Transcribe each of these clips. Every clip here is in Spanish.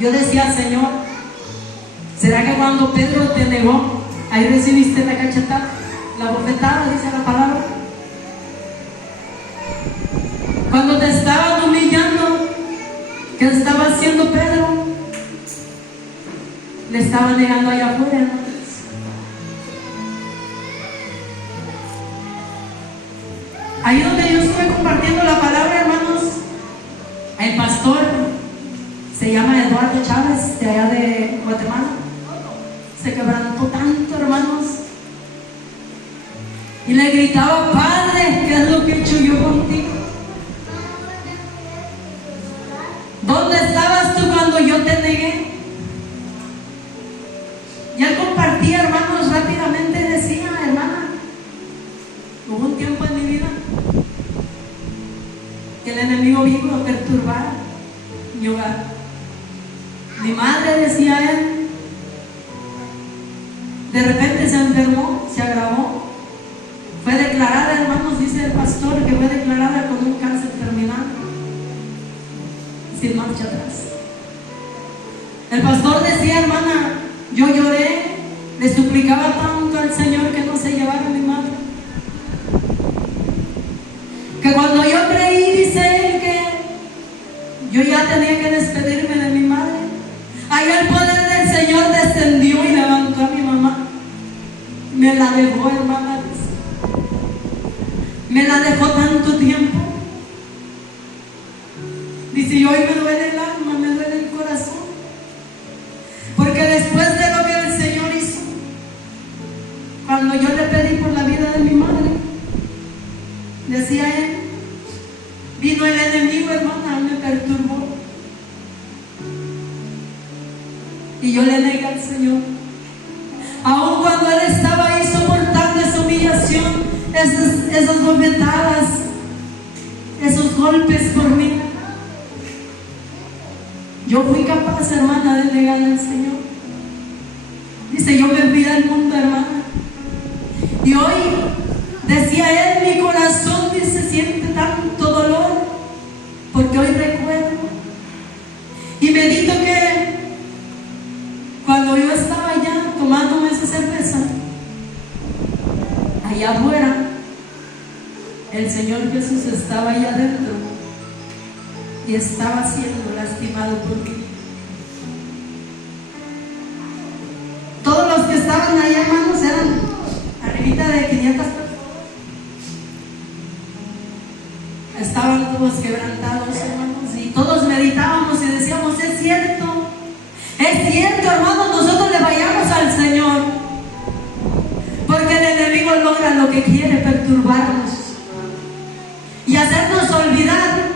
Yo decía, Señor, ¿será que cuando Pedro te negó, ahí recibiste la cachetada, la bofetada, dice la palabra? Cuando te estaban humillando, ¿qué estaba haciendo Pedro? Le estaba negando allá afuera, hermanos. Ahí donde yo estuve compartiendo la palabra, hermanos, el pastor se llama Eduardo Chávez, de allá de Guatemala. Se quebrantó tanto, hermanos, y le gritaba: Padre, ¿qué es lo que he hecho yo contigo? ¿Dónde estabas tú cuando yo te negué? Y él compartía, hermanos, rápidamente decía: hermana, hubo un tiempo en mi vida que el enemigo vino a perturbar mi hogar. Mi madre, decía él, de repente se enfermó, se agravó. Fue declarada, hermanos, dice el pastor, que fue declarada con un cáncer terminal, sin marcha atrás. El pastor decía: hermana, yo lloré, le suplicaba tanto al Señor que no se llevara a mi madre, que cuando yo creí, dice él, que yo ya tenía que despedirme de mi madre, ahí el poder del Señor descendió y levantó a mi mamá. Me la dejó, hermana, me la dejó tanto tiempo. Dice: y hoy me duele el alma, me duele el corazón, porque después de lo que el Señor hizo, cuando yo le pedí por la vida de mi madre, decía él, vino el enemigo, hermana, me perturbó, y yo le negué al Señor, aun cuando él estaba ahí soportando esa humillación, esas bofetadas, esos golpes por mí. Yo fui capaz, hermana, de negarle al Señor. Dice: yo me fui del mundo, hermana, y hoy, decía él, mi corazón, dice, siente tanto dolor, porque hoy recuerdo y medito que cuando yo estaba allá tomándome esa cerveza, allá afuera, el Señor Jesús estaba allá adentro y estaba siendo lastimado por mí. Todos los que estaban allá, hermanos, eran arribita de 500 personas. Estaban todos quebrantados, hermanos, y todos meditábamos y decíamos: es cierto, hermanos, nosotros le vayamos al Señor, porque el enemigo logra lo que quiere, perturbarnos y hacernos olvidar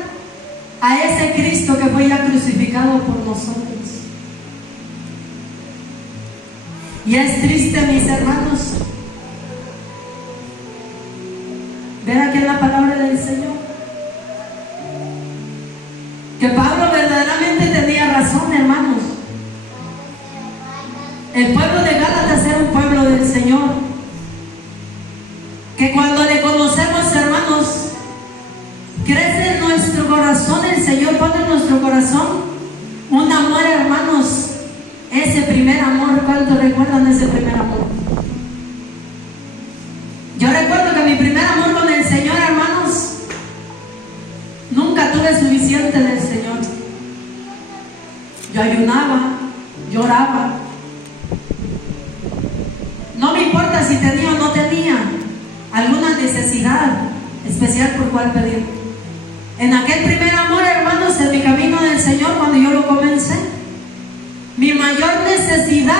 a ese Cristo que fue ya crucificado por nosotros. Y es triste, mis hermanos, ver aquí en la palabra del Señor que Pablo verdaderamente tenía razón, hermanos. El pueblo de Gálatas era un pueblo del Señor, que cuando le conocemos, hermanos, crece en nuestro corazón. El Señor pone en nuestro corazón un amor, hermanos, ese primer amor. ¿Cuántos recuerdan ese primer amor? Yo recuerdo que mi primer amor con el Señor, hermanos, nunca tuve suficiente del Señor. Yo ayunaba, lloraba, no me importa si tenía o no tenía alguna necesidad especial por cual pedir. En aquel primer amor, hermanos, en mi camino del Señor, cuando yo lo comencé, mi mayor necesidad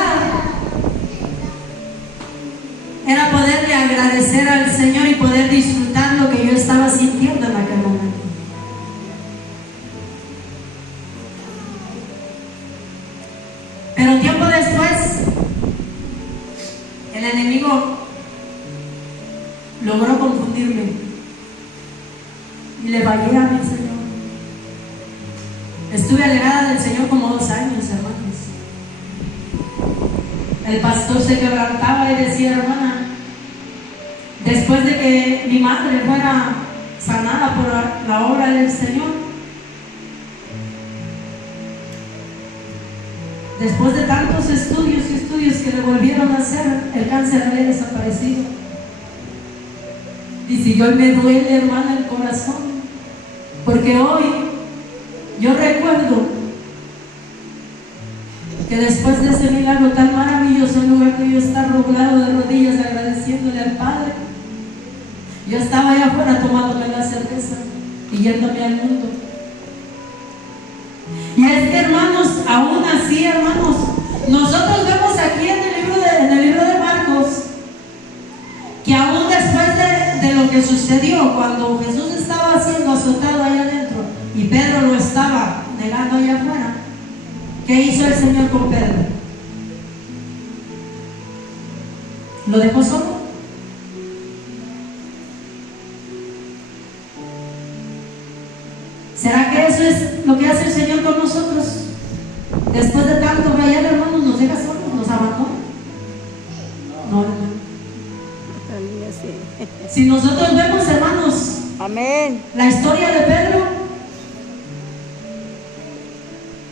era poderle agradecer al Señor y poder disfrutar lo que yo estaba sintiendo en aquel momento. Pero tiempo después, el enemigo logró confundirme y le fallé a mi Señor. Estuve alejada del Señor como 2 años, hermanos. El pastor se quebrantaba y decía: hermana, después de que mi madre fuera sanada por la obra del Señor, Después de tantos estudios y estudios que le volvieron a hacer, el cáncer había desaparecido. Y si hoy me duele, hermana, el corazón, porque hoy yo recuerdo que después de ese milagro tan maravilloso, en lugar de yo estar rodeado de rodillas agradeciéndole al Padre, yo estaba allá afuera tomándome la cerveza y yéndome al mundo. Y es que, hermanos, aún así, hermanos, nosotros vemos aquí en el libro de Marcos que aún después de lo que sucedió cuando Jesús estaba siendo azotado allá adentro y Pedro lo estaba negando allá afuera, ¿qué hizo el Señor con Pedro? ¿Lo dejó solo? ¿Será que eso es lo que hace el Señor con nosotros? Después de tanto fallar, hermanos, nos deja solos, nos abandona. No, hermano. Si nosotros vemos, hermanos, amén, la historia de Pedro,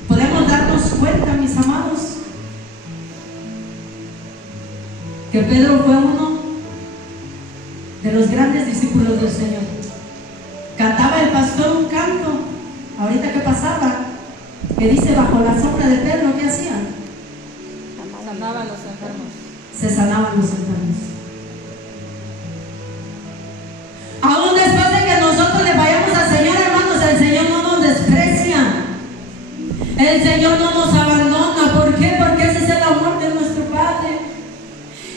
podemos darnos cuenta, mis amados, que Pedro fue uno de los grandes discípulos del Señor. Cantaba el pastor un canto, ahorita que pasaba, que dice: bajo la sombra de Pedro, ¿qué hacían? Sanaban los enfermos. Se sanaban los enfermos. Aún después de que nosotros le vayamos al Señor, hermanos, el Señor no nos desprecia. El Señor no nos abandona. ¿Por qué? Porque ese es el amor de nuestro Padre.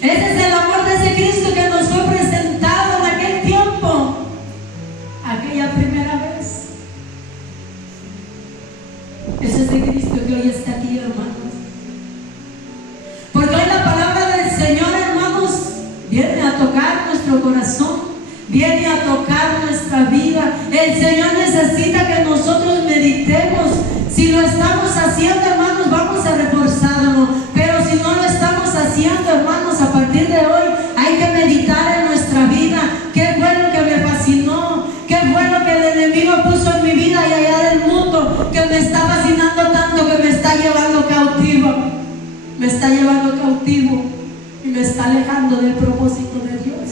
Ese es el amor de ese Cristo que nos fue presentado en aquel tiempo, aquella primera vez. Es ese Cristo que hoy está aquí, hermanos. Porque hoy la palabra del Señor, hermanos, viene a tocar nuestro corazón, viene a tocar nuestra vida. El Señor necesita que nosotros meditemos. Si lo estamos haciendo, hermanos, vamos a reforzarlo. Pero si no lo estamos haciendo, hermanos, a partir de hoy hay que meditar en nuestra vida. ¿Qué fue lo que me fascinó? ¿Qué fue lo que el enemigo puso en mi vida y allá del mundo que me está fascinando tanto, que me está llevando cautivo? Me está llevando cautivo y me está alejando del propósito de Dios.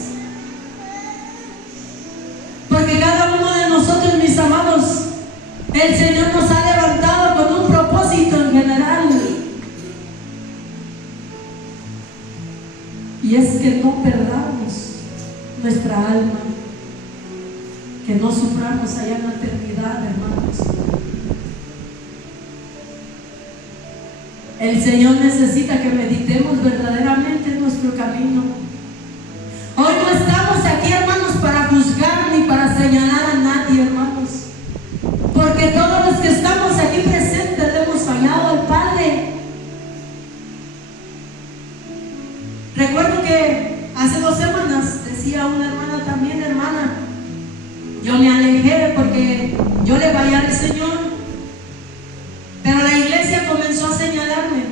Porque cada uno de nosotros, mis amados, el Señor nos ha levantado con un propósito en general. Y es que no perdamos nuestra alma, que no suframos allá en la eternidad, hermanos. El Señor necesita que meditemos verdaderamente en nuestro camino. Hoy no estamos aquí, hermanos, para juzgar ni para señalar a nadie, hermanos, porque todos los que estamos aquí presentes le hemos fallado al Padre. Recuerdo que hace 2 semanas decía una hermana también: hermana, yo me alejé porque yo le fallé al Señor, pero la iglesia comenzó a señalarme.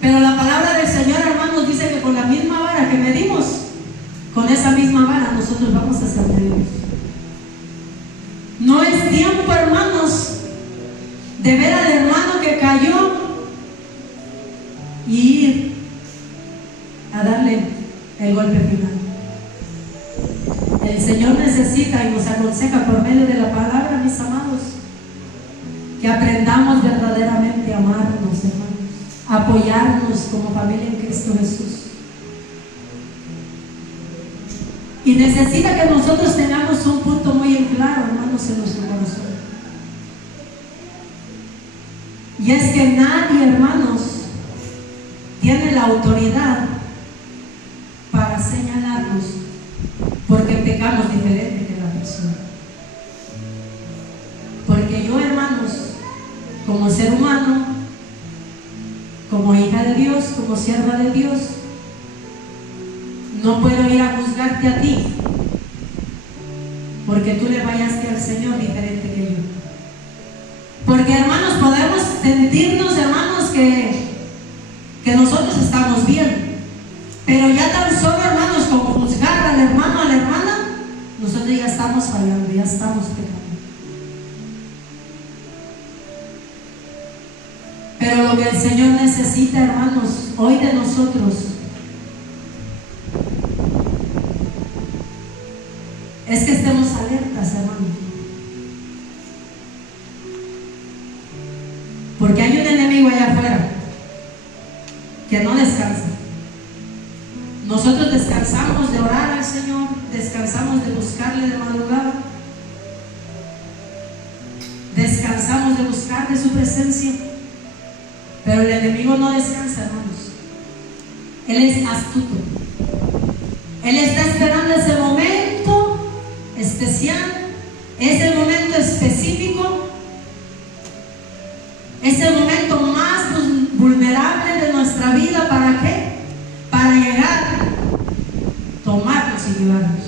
Pero la palabra del Señor, hermanos, dice que con la misma vara que medimos, con esa misma vara nosotros vamos a ser medidos. No es tiempo, hermanos, de ver al hermano que cayó y ir a darle el golpe final. El Señor necesita y nos aconseja por medio de la palabra, mis amados, que aprendamos verdaderamente a amarnos, hermanos, a apoyarnos como familia en Cristo Jesús. Y necesita que nosotros tengamos un punto muy en claro, hermanos, en nuestro corazón. Y es que nadie, hermanos, tiene la autoridad para señalarnos porque pecamos diferente que la persona. Porque yo, hermanos, como ser humano, como hija de Dios, como sierva de Dios, no puedo ir a juzgarte a ti porque tú le fallaste al Señor diferente que yo. Porque, hermanos, podemos sentirnos, hermanos, que nosotros estamos bien, pero ya tan solo, hermanos, como juzgar al hermano, a la hermana, nosotros ya estamos fallando, ya estamos pecando. lo que el Señor necesita, hermanos, hoy de nosotros es que estemos alertas, hermanos. Porque hay un enemigo allá afuera que no descansa. Nosotros descansamos de orar al Señor, descansamos de buscarle de madrugada, descansamos de buscar de su presencia, pero el enemigo no descansa, hermanos. Él es astuto. Él está esperando ese momento especial, ese momento específico, ese momento más vulnerable de nuestra vida. ¿Para qué? Para llegar, tomarnos y llevarnos.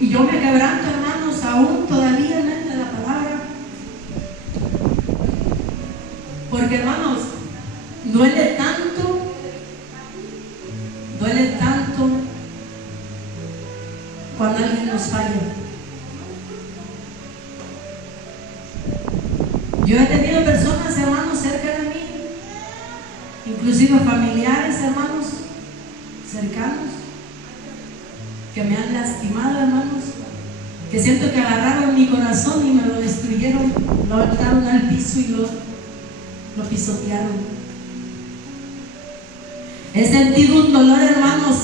Y yo me quebranto, hermanos, aún todavía en la palabra. Porque, hermanos, duele tanto cuando alguien nos falla. Yo he tenido personas, hermanos, cerca de mí, inclusive familiares, hermanos, cercanos, que me han lastimado, hermanos, que siento que agarraron mi corazón y me lo destruyeron, lo aventaron al piso y lo pisotearon. He sentido un dolor, hermanos,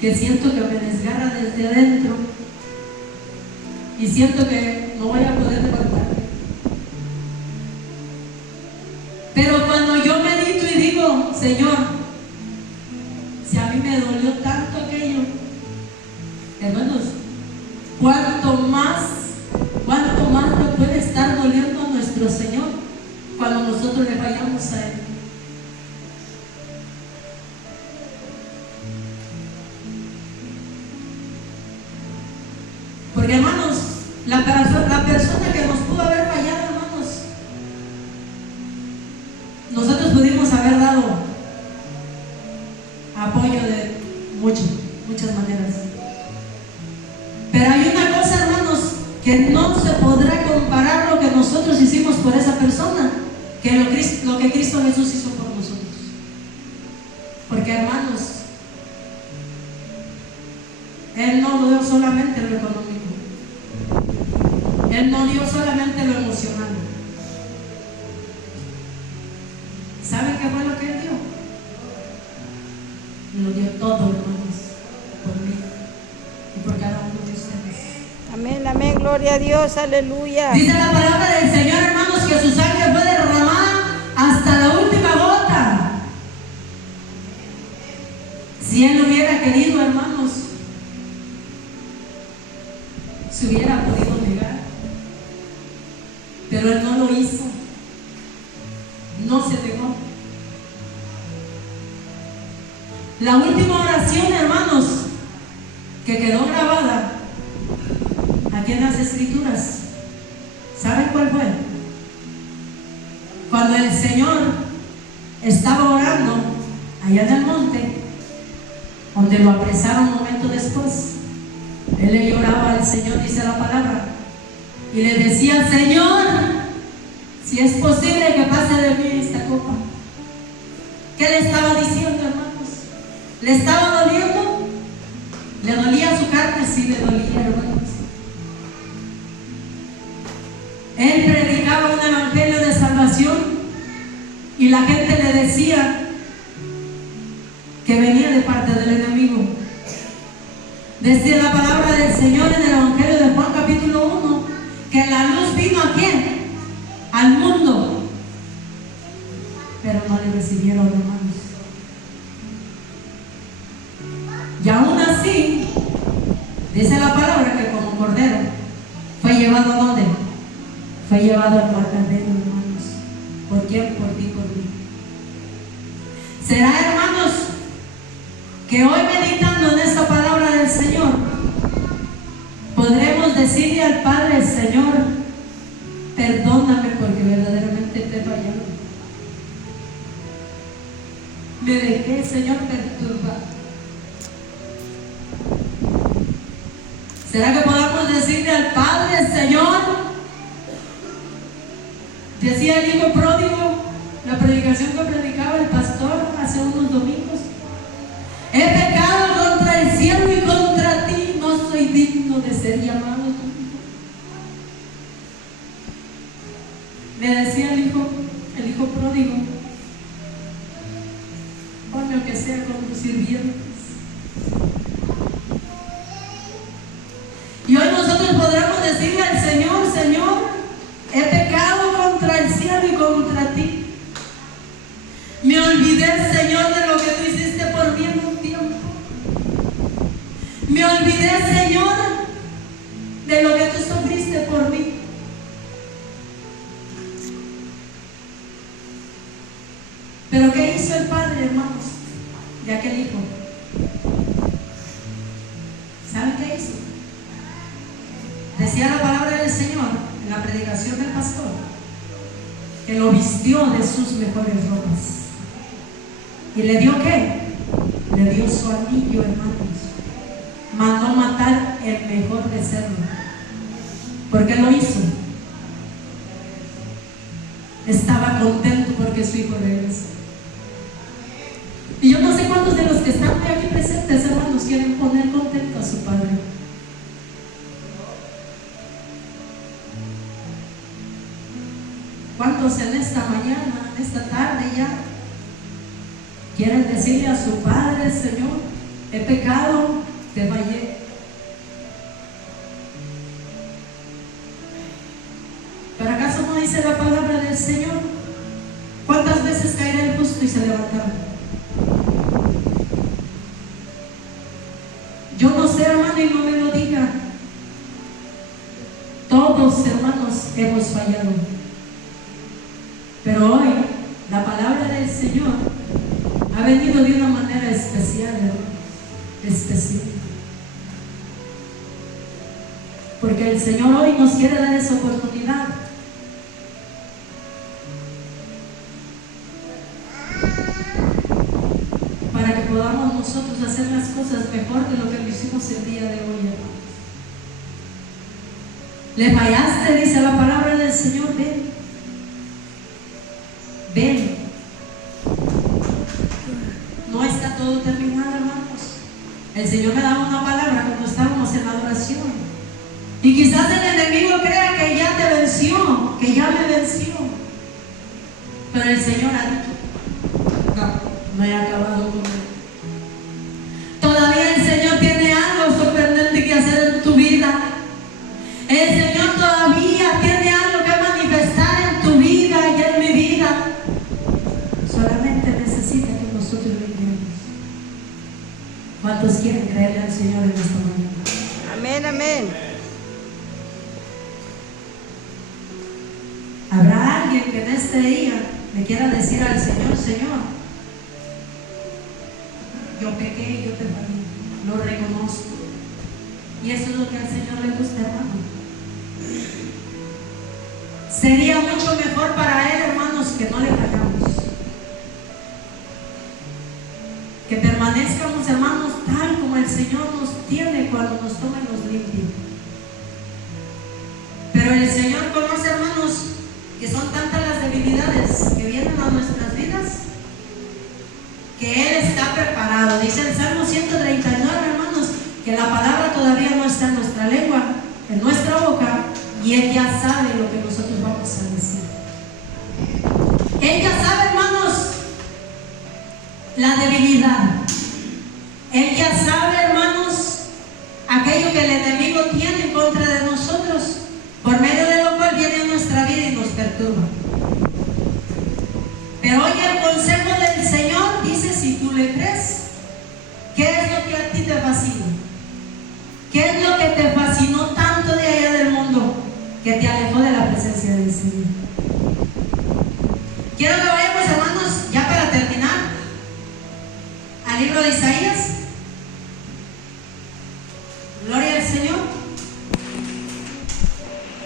que siento que me desgarra desde adentro y siento que no voy a poder levantarme. Pero cuando yo medito y digo, Señor, si a mí me dolió tanto aquello, hermanos, ¿cuánto más nos puede estar doliendo a nuestro Señor cuando nosotros le fallamos a Él? Porque, hermanos, la persona que nos pudo haber fallado, hermanos, nosotros pudimos haber dado apoyo de muchas maneras. Pero hay una cosa, hermanos, que no se podrá comparar lo que nosotros hicimos por esa persona, que lo que Cristo Jesús hizo por nosotros. Porque, hermanos, Él no dio solamente lo económico, Él no dio solamente lo emocional. ¿Saben qué fue lo que Él dio? Lo dio todo, hermanos, por mí y por cada uno de ustedes. Amén, amén, gloria a Dios, aleluya. Dice la palabra del Señor, hermanos, que su sangre fue derramada hasta la última gota. Si Él hubiera querido, hermanos, se hubiera podido negar, pero Él no lo hizo, no se negó. La última oración, hermanos, que quedó grabada aquí en las Escrituras, ¿saben cuál fue? Cuando el Señor estaba orando allá en el monte, donde lo apresaron un momento después, Él le lloraba al Señor, dice la palabra, y le decía, Señor, si es posible que pase de mí esta copa. ¿Qué le estaba diciendo, hermanos? ¿Le estaba doliendo? ¿Le dolía su carne? Sí, le dolía, hermanos. Él predicaba un evangelio de salvación y la gente le decía que venía de parte del enemigo. Decía la palabra del Señor en el evangelio de Juan capítulo 1 que la luz vino ¿a quién? Al mundo, pero no le recibieron, hermanos. Y aún así, dice la palabra que como cordero fue llevado ¿a dónde? Fue llevado al matadero, hermanos. ¿Por quién? Por ti, por mí. ¿Será, hermanos, que hoy meditando en esa palabra del Señor podremos decirle al Padre, Señor, perdóname porque verdaderamente te he fallado? Me dejé, Señor, perturbar. ¿Será que podamos decirle al Padre: Señor, decía el hijo pródigo, la predicación que predicaba el pastor hace unos domingos: he pecado contra el cielo y contra ti, no soy digno de ser llamado tu hijo. Le decía el hijo pródigo: ponme aunque sea con tus sirvientes. Y hoy nosotros podremos decirle al Señor: Señor, he pecado contra el cielo y contra ti. Me olvidé, Señor, de lo que tú hiciste por mí en un tiempo. Me olvidé, Señor, de lo que tú sufriste por mí. Pero ¿qué hizo el Padre, hermanos, de aquel hijo? ¿Saben qué hizo? Decía la palabra del Señor en la predicación del pastor que lo vistió de sus mejores ropas. ¿Y le dio qué? Le dio su anillo, hermanos. Mandó matar el mejor becerro. ¿Por qué lo hizo? Estaba contento porque su hijo regresó. Y yo no sé cuántos de los que están aquí presentes, hermanos, quieren poner contento a su padre. ¿Cuántos en esta mañana, en esta tarde ya, quieren decirle a su Padre: Señor, he pecado, te fallé? ¿Pero acaso no dice la palabra del Señor? ¿Cuántas veces caerá el justo y se levantará? Yo no sé, hermano, y no me lo diga. Todos, hermanos, hemos fallado. Pero hoy la palabra del Señor ha venido de una manera especial, especial. Porque el Señor hoy nos quiere dar esa oportunidad. Para que podamos nosotros hacer las cosas mejor de lo que lo hicimos el día de hoy, hermanos. Le fallaste, dice la palabra del Señor: ven. Ven. No está todo terminado, hermanos. El Señor me daba una palabra cuando estábamos en la adoración. Y quizás el enemigo crea que ya te venció, que ya me venció. Pero el Señor ha dicho: no he acabado con él. Todavía el Señor tiene algo sorprendente que hacer en tu vida. El Señor todavía tiene algo que manifestar en tu vida y en mi vida. Solamente necesita que nosotros le creamos. ¿Cuántos quieren creerle al Señor en esta mañana? Amén, amén. ¿Habrá alguien que en este día le quiera decir al Señor: Señor, yo pequé, yo te fallé, lo reconozco? Y eso es lo que al Señor le gusta, hermano. Sería mucho mejor para Él, hermanos, que no le fallamos, que permanezcamos, hermanos, tal como el Señor nos tiene cuando nos toma y nos limpia. Pero el Señor conoce, hermanos, que son tantas las debilidades que vienen a nuestras vidas, que Él está preparado. Dice el Salmo 139, hermanos, que la palabra todavía no está en nuestra lengua, en nuestra boca, y Él ya sabe lo que nosotros vamos a decir. Él ya sabe, hermanos, la debilidad. Él ya sabe, hermanos, aquello que el enemigo tiene en contra de nosotros, por medio de lo cual viene a nuestra vida y nos perturba. Pero hoy el consejo del Señor dice: si tú le crees, ¿qué es lo que a ti te fascina? ¿Qué es lo que te fascinó tanto de allá del mundo que te alejó de la presencia del Señor? Quiero que vayamos